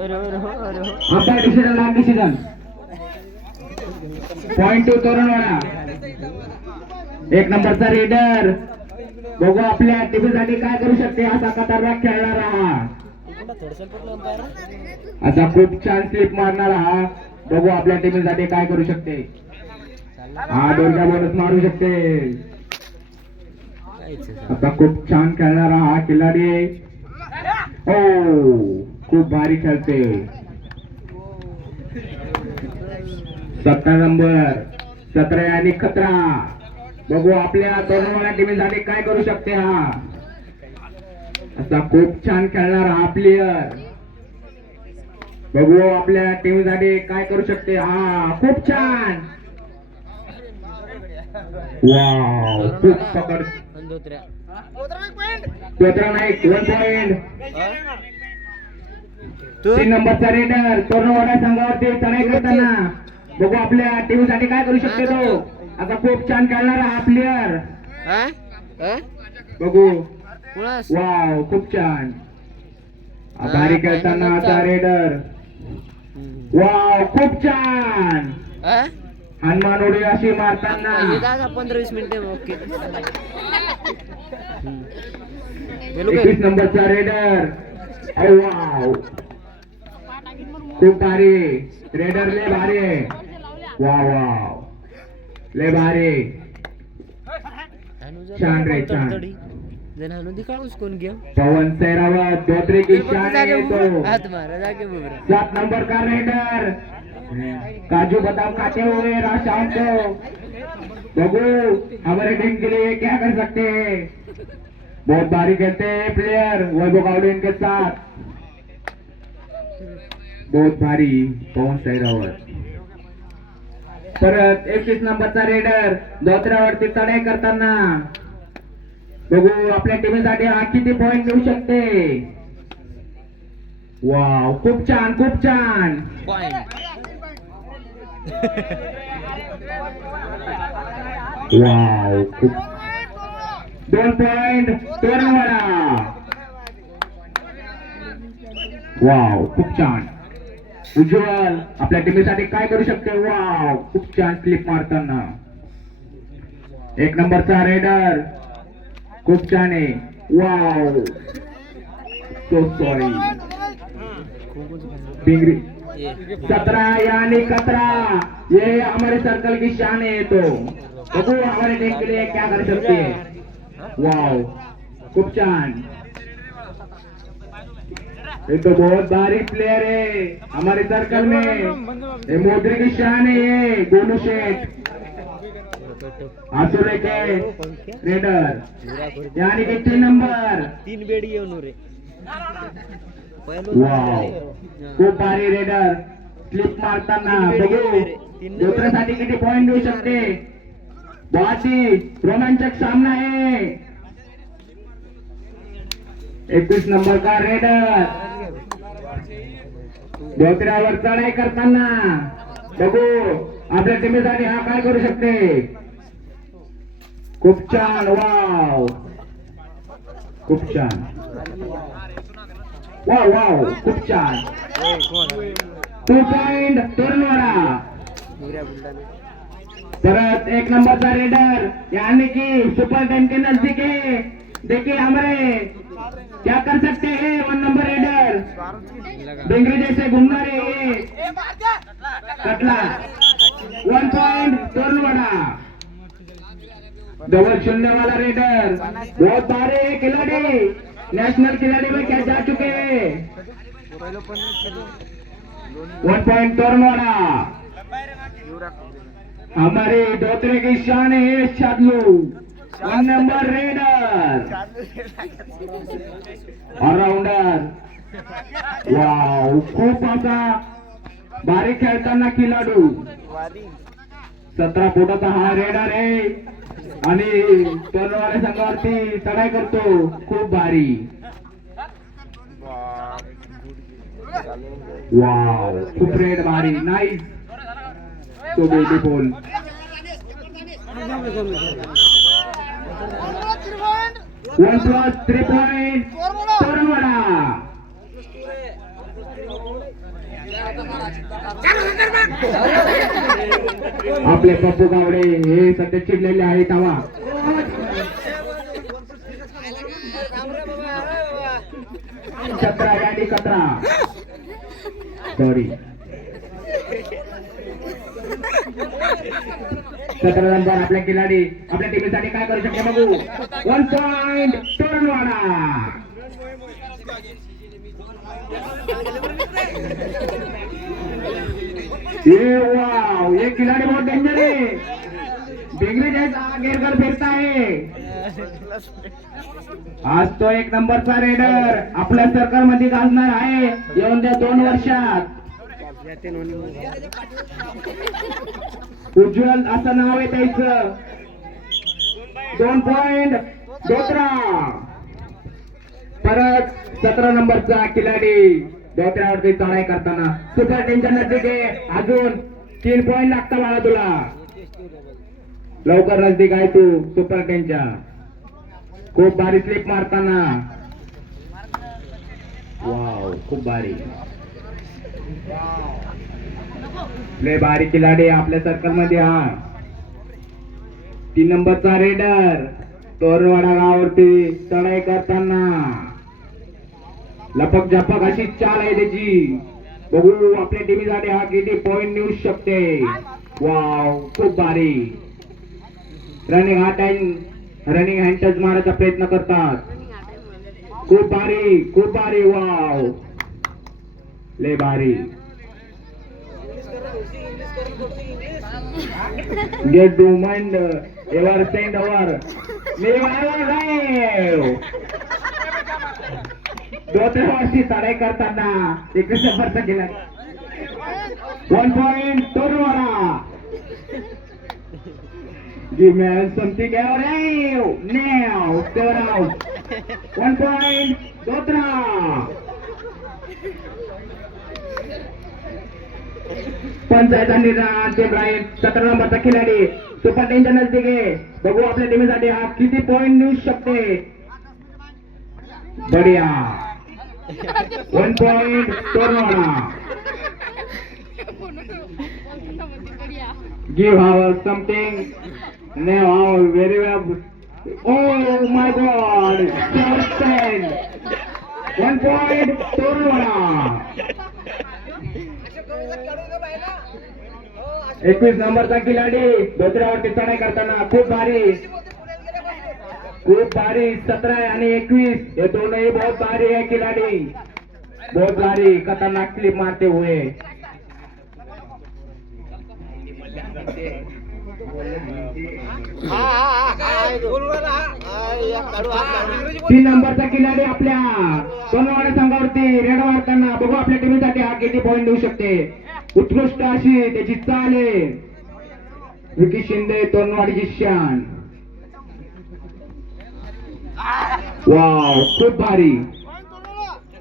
आता decision long decision point to Toranwada. एक नंबरचा रेडर बघू आपल्या टीव्हीसाठी काय करू शकते असा खतरनाक खेळणारा हा. असा खूप छान स्लिप मारणारा हा. बघू आपल्या टीमसाठी काय करू शकते. हा दोन बोनस मारू शकते. आता खूप छान खेळणारा हा खिलाडी. ओ खूप भारी खेळते. सतरा नंबर सतरा आणि खतरा. बघू आपल्या तरुणा टीमसाठी काय करू शकते हा. असा खूप छान खेळणारा हा प्लेयर बघू आपल्या टीमसाठी काय करू शकते हा. खूप छान. वा खूप पकड. अंधोत्र्या चौथरा नाईक वन पॉइंट तीन नंबरचा रेडर तोरणवाडा संघावरती चढाई करताना. बघू आपल्या टीमसाठी काय करू शकते तो. आता खूप छान खेळणारा हा प्लेयर हा? बघू. वाव खूप छान. भारी खेळताना आता रेडर वाव खूप छान. हनुमान उडी अशी मारताना. हे दादा पंधरा वीस मिनिटे ओके एकवीस नंबरचा रेडर. वाव. खूप भारी. रेडर ले भारी आहे. Wow wow. ले भारी. छान रे, छान. कोण घ्या पवन सैरावत धोत्रे की शान तो. हात मारा जागे बघ सात नंबर का रेडर. काजू बादाम खाते हुए राशाम को। बबू हमारे टीम के लिए क्या कर सकते हैं? बहुत भारी खेलते हैं प्लेयर वैभव गावडे इनके साथ। बहुत भारी पवन सैरावत परत एकतीस नंबरचा रेडर धोत्र्यावरती तडे करताना। बघू आपल्या टीमसाठी हा किती पॉइंट घेऊ शकते? वाव खूप छान खूप छान. दोन पॉइंट तोरणवाडा वाव खूप छान. उज्ज्वल आपल्या टीमसाठी काय करू शकते? वाव खूप छान स्लिप मारताना एक नंबरचा रेडर खूप छान आहे. वाव सो सॉरी कतरा यानी कतरा. ये हमारे सर्कल की शान है तो. बबू हमारे टीम के लिए क्या कर सकते हैं? वाओ खूप छान ये तो बहुत भारी प्लेयर है हमारे सर्कल में. ये मोदी की शान है ये गोलू शेठ. आसुरे के रेडर यानी कि तीन नंबर. तीन बेड है उन्होंने. खूप भारी रेडर स्लिप मारताना. बघू. दुसऱ्यासाठी किती पॉइंट देऊ शकते? ही रोमांचक सामना है एकवीस नंबर का रेडर धोत्र्यावर चढाई करताना. बघू. आपल्या टीमेसाठी हा काय करू शकते? खूप छान. वाव खूप छान. वाव वाव खूप छान. टू पॉइंट तोरणवाडा परत एक नंबरचा रेडर यानी की सुपर टेन के नजदीक है देखिए हमारे. क्या कर सकते हैं वन नंबर रेडर? बेंगरी जैसे घूमना रहे ये. कटला. वन पॉइंट तोरणवाडा डबल शून्य वाला रेडर. बहुत सारे खिलाड़ी. नेशनल खिलाड़ी में क्या जा चुके. हैं वन पॉइंट तोरणवाडा हमारे डोतरे की शान है Shadloo. One number raider allrounder wow खूप असा भारी खेळताना खिलाडू. सतरा फुटाचा हा रेडर आहे. आणि तलवार संघावरती चढाई करतो. खूप भारी. वाव खूप रेड भारी. नाही तो beautiful one plus three point Toranwada आपले पप्पू गावडे हे सध्या चिडलेले आहेत हवा सतरा यादी सतरा सॉरी सतरा नंबर आपल्या खिलाडी आपल्या टीमीसाठी काय करू शकतो बघू. One point Toranwada. ये वाव ये खिलाडी बहुत डेंजर है डिग्री जैसा घेरकर फिरता है आज तो एक नंबरचा रेडर आपल्या सर्कलमध्ये गाजणार आहे. येऊन त्या दोन वर्षात. उज्ज्वल असं नाव आहे त्याचं. दोन पॉइंट दोतरा. परत सतरा नंबरचा खिलाडी. दोतऱ्यावरती चढाई करताना. सुपर टेन्शन नजदीक की अजून तीन पॉईंट लागता बाळा तुला. लवकर नजदीक आहे तू. सुपर टेनच्या खूप भारी स्लिप मारताना. वाव खूप भारी. लय भारी खिलाडी आपल्या सर्कलमध्ये हा. तीन नंबरचा रेडर तोरणवाडा गावावरती चढाई करताना. लपक झपक अशी चाल आहे त्याची. बघू आपल्या टीमसाठी हा किती पॉइंट नेऊ शकते. वाव खूप भारी. रनिंग हा टाइम रनिंग हँड टच मारायचा प्रयत्न करतात. खूप भारी खूप भारी वाव लय भारी. Get to mind ever send over मी दोन वर्षी तडाई करताना इकडे शंभरचा गेला वन पॉइंट दोन Give the man something now. Score out. One point. Dotra. Panchayat आणि राजन राईट सतरा नंबरचा खिलाडी सुपर टेन्शन नजदीक आहे बघू आपल्या टीमीसाठी हा किती पॉइंट नेऊ शकते बढिया one point Toranwada give her something. Now, how very well. Oh my God! First. One point. Torwada. एकवीस नंबरचा खिलाडी धोत्र्यावरती चढाई करताना खूप भारी खूप भारी सतरा आणि एकवीस हे दोनही बहुत भारी आहे खिलाडी. बहुत भारी खतरनाक क्लिप मारते हुए. तीन नंबरचा खिलाडी आपल्या सोनवाडा संघावरती रेड मारताना बघू आपल्या टीमसाठी हा किती पॉईंट देऊ शकते. उत्कृष्ट अशी त्याची चाल आहे. विकी शिंदे तोरणवाडीची शान. वाव खूप भारी.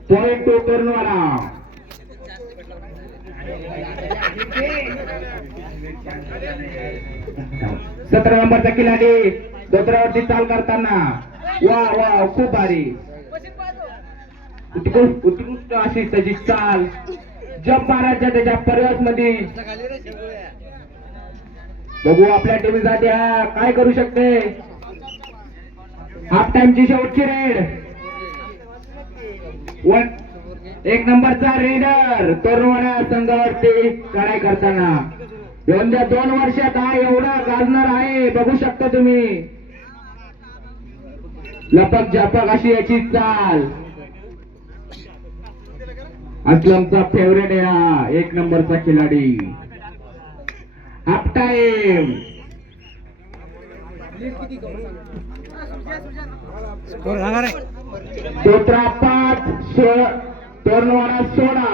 पॉइंट टू सतरा नंबरचा खिलाडी दोतरावरती चाल करताना. वा वा खूप भारी. उत्कृष्ट उत्कृष्ट अशी त्याची चाल. जप महाराजच्या त्याच्या पर्वत मध्ये बघू आपल्या टीमसाठी हा काय करू शकते? हाफ टाइमची शेवटची रेड वन एक नंबरचा रेडर तरुणा संघावरती चढाई करताना. यंदा दोन वर्षात हा एवढा गाजणार आहे. बघू शकता तुम्ही. लपक झपक अशी याची चाल. असलमचा फेवरेट आहे हा. एक नंबरचा खिलाडी. हाफ टाइम दोत्रा पाच सो तोरणवाडा सोळा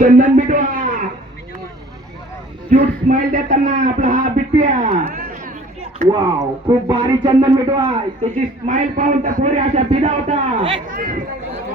चंदन बिटवा. क्यूट स्माइल देताना आपला हा बिट्ट्या वाव खूप भारी चंदन बिटवा. त्याची स्माइल पाहून त्या पोरी अशा फिदा होता.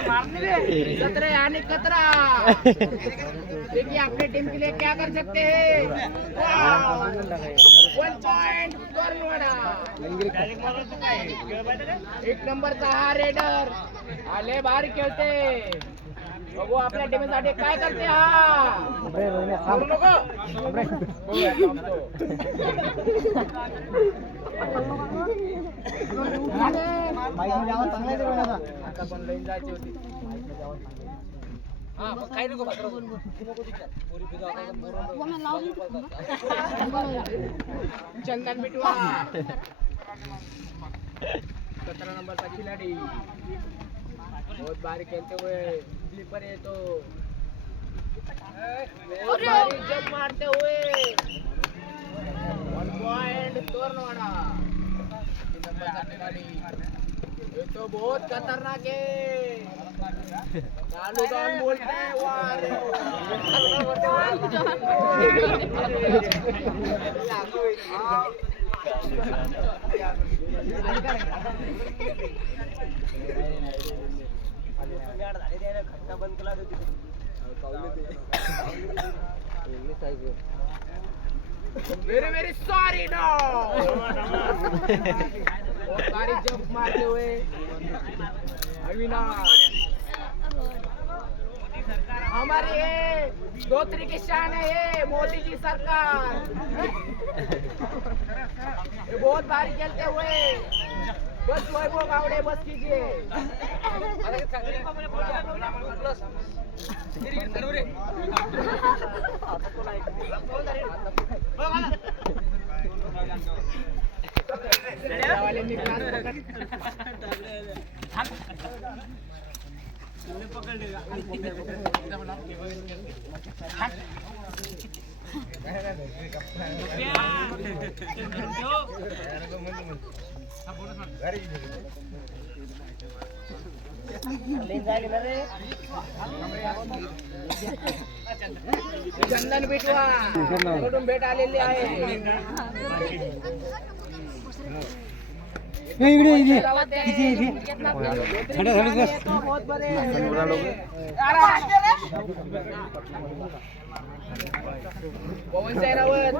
नंबरचा आणि कतरा देखिए अपने टीम के लिए क्या कर सकते हैं वन पॉइंट एक नंबरचा हा रेडर. आले भारी खेळते. बघू आपल्या टीमसाठी काय करते हा नको. चंदन मिटवा सतरा नंबरचा खिलाडी बहुत बारी खेलते हुए स्लीपर है तो बहुत बारी जंप मारते हुए वन पॉइंट तोरनवाड़ा ये तो बहुत खतरनाक है चालू बोलते हैं वाह रे very very sorry no sorry jump मारते हुए अविनाश. हमारी ये दो तरीके शान है ये मोदी जी सरकार. ये बहुत भारी खेलते हुए. बस वैभव गावड़े बस कीजिए वाल्यांनी चंदन भेटवा. कुठून भेट आलेली आहे बहुत बरे पवन सैरावत